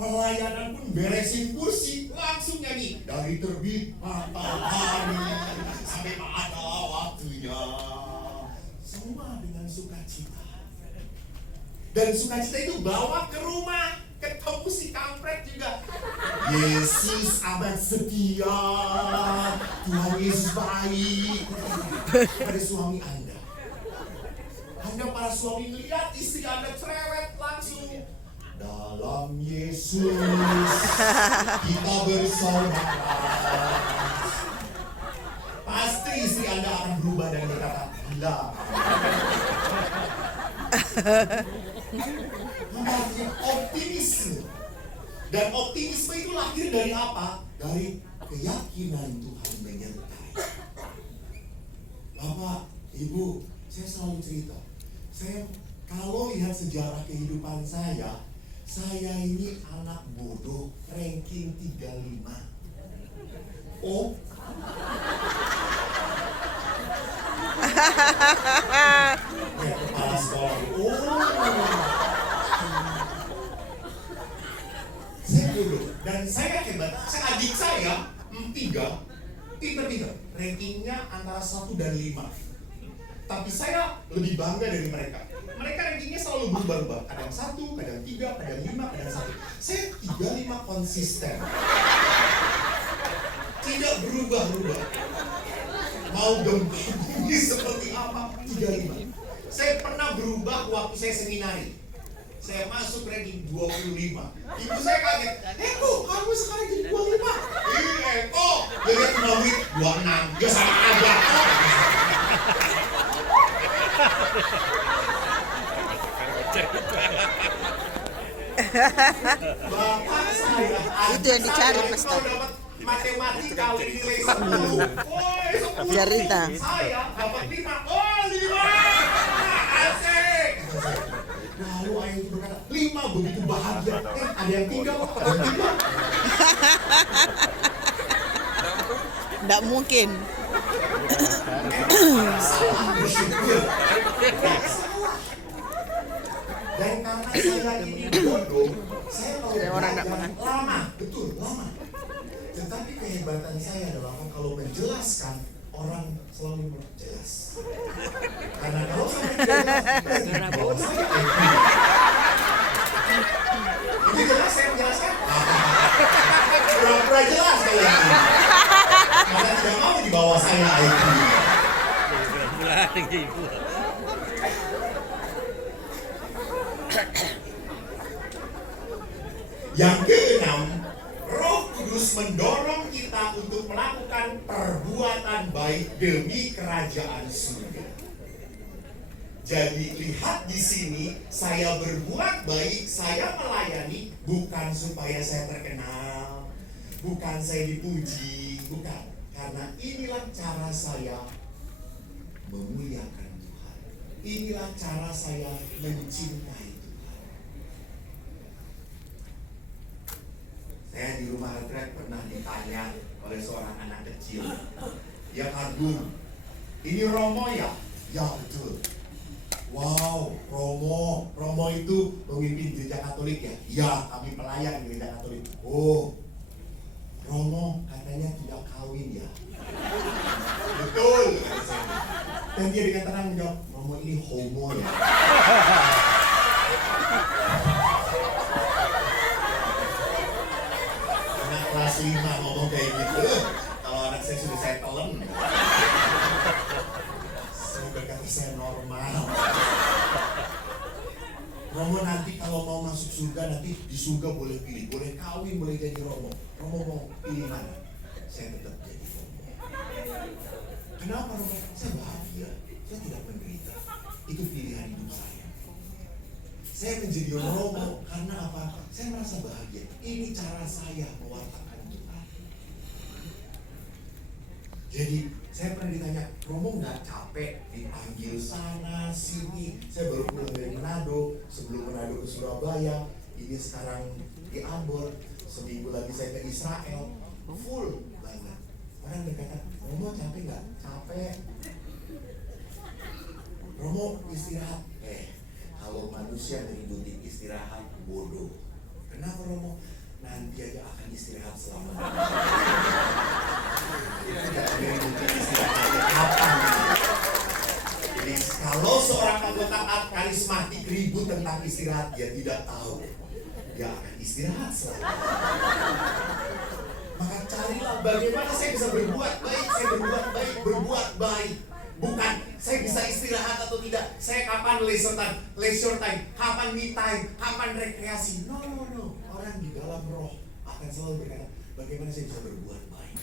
Pelayanan pun beresin kursi, langsung nyanyi. Dari terbit matahari sampai ada waktunya. Semua dengan sukacita. Dan sukacita itu bawa ke rumah. Ketemu si kampret juga. Yesus amat setia. Tuhan Yesus baik. Pada suami Anda. Anda para suami melihat istri Anda cerewet langsung. Dalam Yesus kita bersaudara. Pasti istri Anda akan berubah dan berkata, gila. Namanya optimisme. Dan optimisme itu lahir dari apa? Dari keyakinan Tuhan menyertai. Bapak, Ibu, saya selalu cerita. Saya kalau lihat sejarah kehidupan saya ini anak bodoh ranking 35. Oh. Ya, kepala sekolah. Oh. Saya bodoh. Dan saya hebat. Adik saya 3 pinter-pinter. Rankingnya antara 1 dan 5. Tapi saya lebih bangga dari mereka. Mereka rankingnya selalu berubah-ubah. Kadang 1, kadang 3, kadang 5, kadang 1. Saya 3-5 konsisten. Tidak berubah-ubah. Mau gempa bumi seperti apa? 3-5. Saya pernah berubah waktu saya seminari. Saya masuk ranking 25. Ibu saya kaget. Eko, kamu sekarang jadi 25. Eko, jadi aku 26. Ya sama aja. Bapak saya itu yang dicari Mas Tom. Matematika nilai 10. Cerita. Saya dapat 5. Oh, 5. Asik. Lalu ayah itu berkata, 5 begitu bahagia. Ada yang 3 kok, ada yang 3. Nggak mungkin. Salah bersyukur. Dan karena saya ini bodoh, saya kalau belajar lama, betul, lama. Tetapi kehebatan saya adalah kalau menjelaskan, orang selalu jelas. Karena kalau saya jelas, kalau saya ini jelas saya menjelaskan. Pura-pura jelas kayaknya. Karena tidak mau di bawah saya IQ. Yang keenam, Roh Kudus mendorong kita untuk melakukan perbuatan baik demi kerajaan surga. Jadi lihat di sini, saya berbuat baik, saya melayani bukan supaya saya terkenal, bukan saya dipuji, bukan. Karena inilah cara saya memuliakan Tuhan. Inilah cara saya mencintai Tuhan. Saya di rumah retret pernah ditanya oleh seorang anak kecil. Dia kagum. Ini Romo ya? Ya betul. Wow, Romo itu pemimpin gereja Katolik ya? Ya, kami pelayan gereja Katolik. Oh, Romo katanya tidak kawin ya? Betul. Dan dia dengan tenang menjawab, Romo ini homo ya? Anak kelas 5 ngomong kayak gitu. Kalau anak saya sudah saya telan. Saya berkata saya normal. Romo nanti kalau mau masuk surga, nanti di surga boleh pilih, boleh kawin, boleh jadi Romo. Romo mau pilih mana? Saya tetap jadi Romo. Kenapa Romo? Saya bahagia, saya tidak menderita. Itu pilihan hidup saya. Saya menjadi Romo karena apa? Saya merasa bahagia. Ini cara saya mewartakan Tuhan. Jadi saya pernah ditanya, Romo nggak capek dipanggil sana sini? Saya baru pulang dari Manado, sebelum Manado ke Surabaya, ini sekarang di Ambon, seminggu lagi saya ke Israel, full banget. Orang berkata, Romo capek nggak? Capek. Romo istirahat. Kalau manusia mengikuti istirahat bodoh. Kenapa Romo? Nanti aja akan istirahat selama. Tidak ada yang mungkin istirahatnya kapan. Jadi kalau seorang anggota karismatik ribut tentang istirahat, dia tidak tahu dia akan istirahat selama. Maka carilah bagaimana saya bisa berbuat baik, berbuat baik. Bukan saya bisa istirahat atau tidak, saya kapan leisure time, kapan me time, kapan rekreasi. No. Orang di dalam roh akan selalu berkata, bagaimana saya bisa berbuat baik.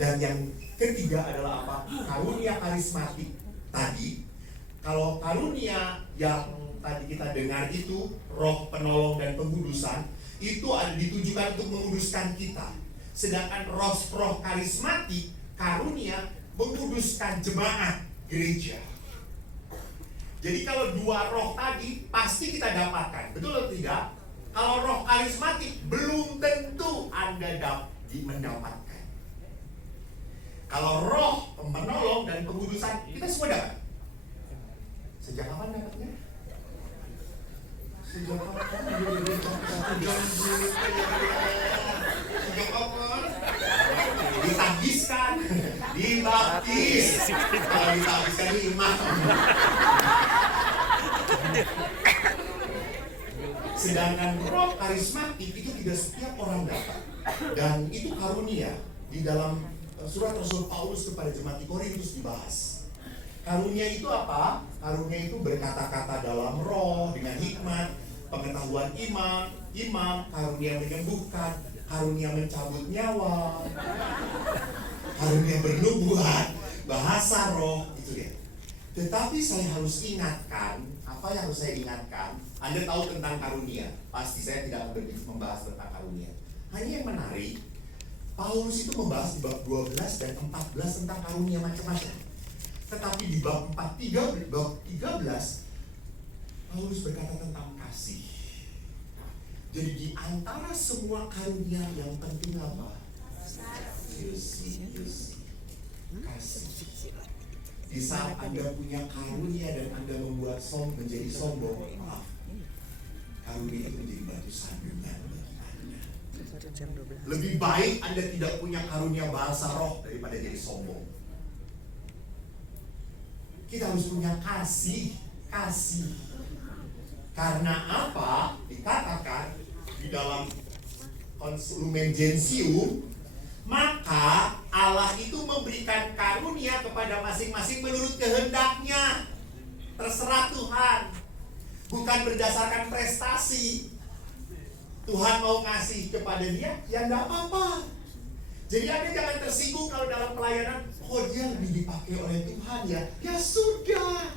Dan yang ketiga adalah apa? Karunia karismatik tadi. Kalau karunia yang tadi kita dengar itu, roh penolong dan pengudusan, itu ada ditujukan untuk menguduskan kita. Sedangkan roh karismatik, karunia, menguduskan jemaat gereja. Jadi kalau dua roh tadi pasti kita dapatkan, betul atau tidak? Kalau roh karismatik belum tentu Anda mendapatkan. Kalau roh penolong dan pengudusan kita semua dapat. Sejak kapan dapatnya? Sejak kapan? Sejak kapan? Ditabiskan, dibaptis. Kalau ditabiskan di imam. Sedangkan roh karismatik itu tidak setiap orang dapat. Dan itu karunia. Di dalam surat Rasul Paulus kepada jemaat di Korintus dibahas. Karunia itu apa? Karunia itu berkata-kata dalam roh, dengan hikmat, pengetahuan imam, karunia menyembuhkan, karunia mencabut nyawa, karunia bernubuat, bahasa roh, itu dia. Tetapi saya harus ingatkan, apa yang harus saya ingatkan? Anda tahu tentang karunia, pasti saya tidak akan membahas tentang karunia. Hanya yang menarik, Paulus itu membahas di bab 12 dan 14 tentang karunia macam-macam. Tetapi di bab 13, Paulus berkata tentang kasih. Jadi di antara semua karunia yang penting apa? Kasih. Di saat Anda punya karunia dan Anda membuat menjadi sombong, maaf, karunia itu menjadi batu sandungan bagi Anda. Lebih baik Anda tidak punya karunia bahasa roh daripada jadi sombong. Kita harus punya kasih. Karena apa? Dikatakan di dalam Lumen Gentium, maka Allah itu memberikan karunia kepada masing-masing menurut kehendaknya. Terserah Tuhan. Bukan berdasarkan prestasi. Tuhan mau ngasih kepada dia, ya enggak apa-apa. Jadi Anda jangan tersinggung kalau dalam pelayanan, oh dia lebih dipakai oleh Tuhan ya. Ya sudah.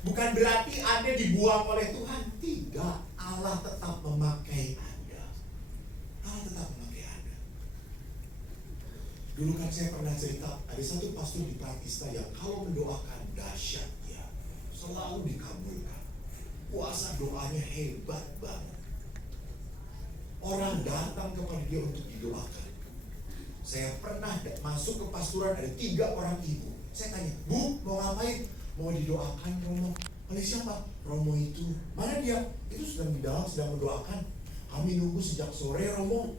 Bukan berarti Anda dibuang oleh Tuhan. Tidak. Allah tetap memakai Anda. Allah tetap memakai Anda. Dulu kan saya pernah cerita, ada satu pastor di Pratista yang kalau mendoakan dahsyat ya, selalu dikabulkan. Puasa doanya hebat banget. Orang datang kepada dia untuk didoakan. Saya pernah masuk ke pastoran, ada 3 orang ibu. Saya tanya, Bu, mau ngapain? Mau didoakan Romo. Oleh siapa? Romo itu. Mana dia? Itu sedang di dalam, sedang mendoakan. Kami nunggu sejak sore Romo.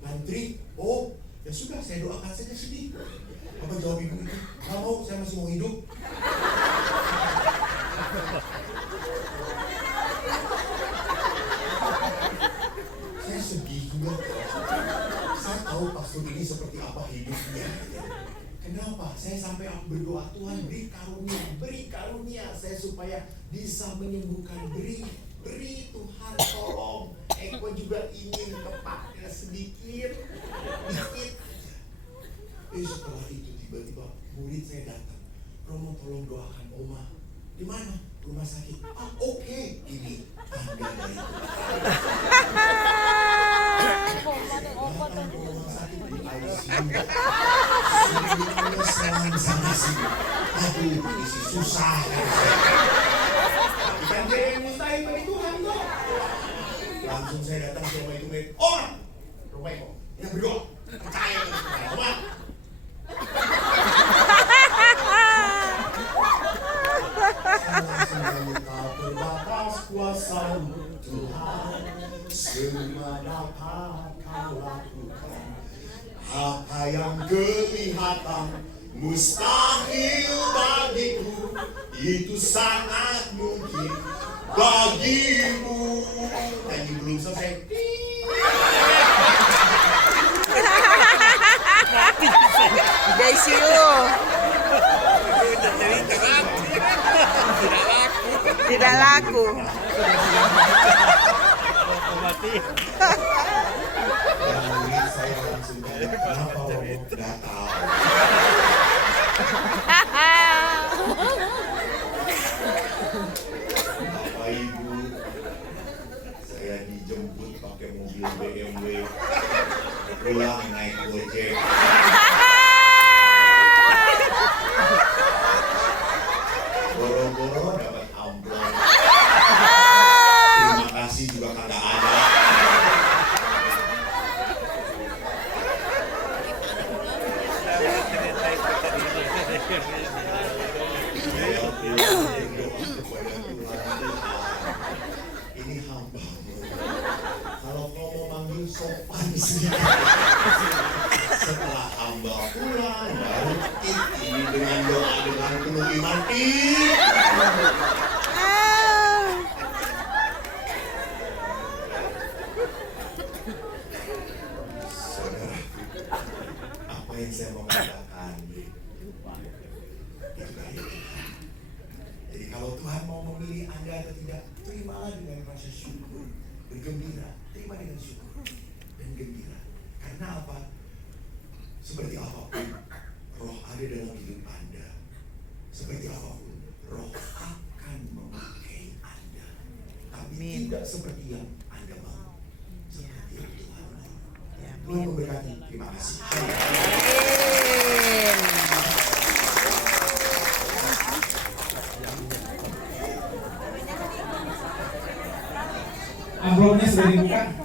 Ngantri. Oh, ya sudah, saya doakan saja sedih. Apa jawab ibu itu? Nggak mau, saya masih mau hidup. Saya sedih juga. Saya tahu pastor ini seperti apa hidupnya. Kenapa? Saya sampai berdoa, Tuhan beri karunia saya supaya bisa menyembuhkan. Beri Tuhan, tolong. Eko juga ingin kepaknya sedikit. Setelah itu tiba-tiba murid saya datang. Romo tolong doakan Oma. Di mana? Rumah sakit. Oke. Ini tanda dari Tuhan. Rumah sakit di ICU. Semuanya selang sana sini. Aduh, isi susah. Tapi kan dia yang mustahil bagi Tuhan kok. Langsung saya datang ke rumah itu. Rumah itu. Kita berdoa. Percaya ke Tuhan. Oma. Saya langsung nyanyi kau terbatas kuasa-Mu Tuhan, semua dapat Kau lakukan. Apa yang kelihatan mustahil bagiku, itu sangat mungkin bagimu. Nyanyi belum selesai. Guys, yun. Tidak laku. Dan saya langsung tanya, kenapa Romo nggak tahu? Bapak Ibu, saya dijemput pakai mobil BMW, pulang naik Gojek. Boro-boro dapat amplop. Terima kasih juga kagak ada. Saya berdoa kepada Tuhan, ini hamba-Mu. Kalau Kau mau manggil sopan sedikit. Setelah hamba pulang, baru ini dengan doa dengan penuh iman. Saudara, apa yang saya mau katakan itu dari Tuhan. Jadi kalau Tuhan mau memilih Anda atau tidak, terimalah dengan rasa syukur, bergembira, terima dengan syukur dan gembira. Karena apa? Seperti apapun roh ada dalam hidup Anda, seperti apapun roh akan memakai Anda, tapi tidak seperti yang Anda mau, seperti yang Tuhan mau. Tuhan memberkati. Terima kasih. Amplopnya sudah dibuka.